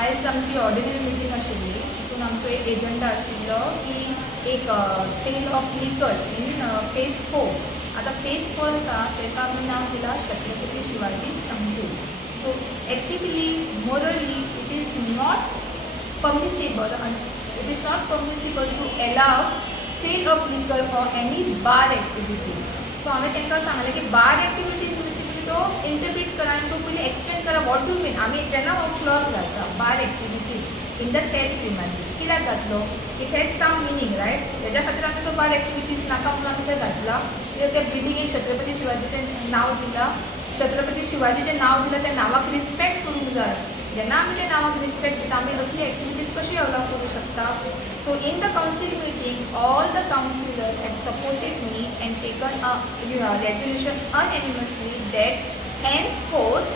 आयज आमची ordinary meeting आशिल्ली तितून आमचो एक एजंडा आशिल्लो की एक sale of liquor in phase 4. आता फेज 4 आसा तेका आमी नांव दिलां छत्रपती शिवाजी संकुल. So ethically morally it is not permissible and it is not permissible to allow sale of liquor for any bar activity. So आम्ही त्यांना सांगले की बार ॲक्टिव्हिटीज बेसिकली तो इंटरप्रिट करा आणि तो पहिले एक्सप्लेन करा वॉट डू मीन. आम्ही जेन्ना हो क्लॉज घालता बार activities in the sale premises कित्याक घातलो it has some meaning right. तेज्या खातीर आमी तो बार ॲक्टिव्हिटीज नाका म्हणून आमी ते घातला. त्या बिल्डिंगेक छत्रपती शिवाजीचें नांव दिलां. छत्रपती शिवाजीचें नांव दिलां त्या नांवाक रिस्पेक्ट करूंक जाय. जेन्ना आमी त्या नांवाक रिस्पेक्ट दिता आमी असली एक्टिविटीज कशी अलाव करू शकता. So in the council meeting all the councillors have supported me and taken a resolution unanimously that henceforth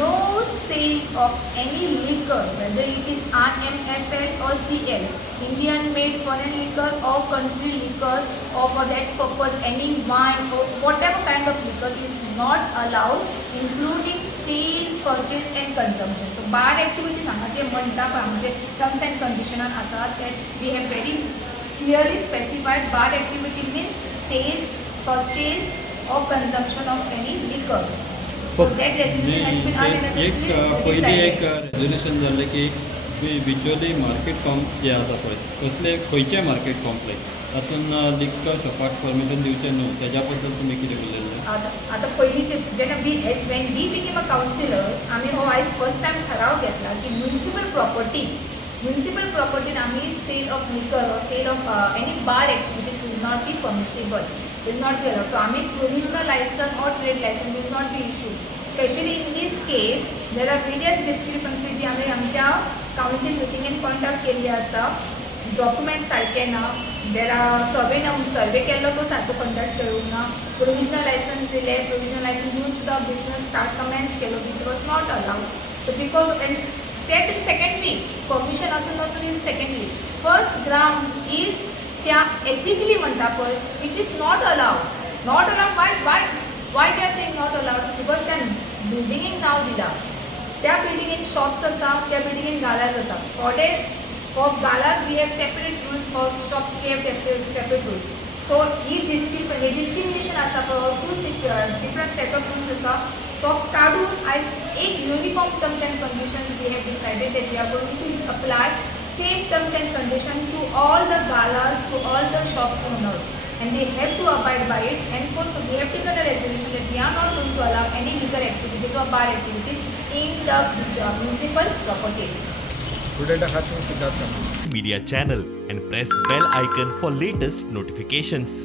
no sale of any liquor whether it is IMFL or CL, Indian made foreign liquor or country liquor or for that purpose any wine or whatever kind of liquor is not allowed including sale, purchase and consumption. So bar activity सांगाचे म्हणटा पळय म्हणजे terms and कंडिशनान आसा that we have very clearly specified bar activity means sale, purchase or consumption of any liquor. So that resolution has been unanimously पहिले एक decided. Resolution जाल्लें की visually market कॉम्प जे आसा पळय कसले खंयचे मार्केट कॉम्प्लेक्स तातून लिकर शॉपाक परमिशन दिवचें न्हू तेज्या बद्दल तुमी कितें उलयल्लें. आता पयलींचे जेन्ना when we became a councillor आमी हो आयज फर्स्ट टायम ठराव घेतला की म्युनिसिपल प्रॉपर्टीन आमी सेल ऑफ लिकर और sale of any bar activities will not be permissible, will not be allowed. So आमी प्रोविजनल लायसन और trade licence will not be issued. Specially in these case there are various discrepancy जी आमी आमच्या council मिटिंगेन point out केल्ली आसा. Document सारके ना, there are सर्वे केल्लो तो सारको कंडक्ट करूंक ना. प्रोविजनल लायसन्स दिले, प्रोविजनल लायसन्स दिवन सुद्दां बिजनस स्टार्ट कमेंस केलो which was not allowed. So because that is secondary, permission aसून is secondary. First ground is त्या ethically म्हणटा पळय it is not allowed. Why they are saying not allowed? Because त्या बिल्डिंगेक नांव दिला, त्या बिल्डिंगेक शॉप्स आसा, त्या बिल्डिंगेक गालाज आसा. For galas we have separate rules, for shops we have separate rules. So he discrimination आसा पळय two different set of rules आसा तो काढून आयज एक uniform terms and conditions we have decided that we are going to apply same terms and conditions to all the galas, to all the shops owners, and they have to abide by it. And so we have taken a resolution that we are not going to allow any liquor activities or bar activities in the municipal properties. Media channel and press bell icon for latest notifications.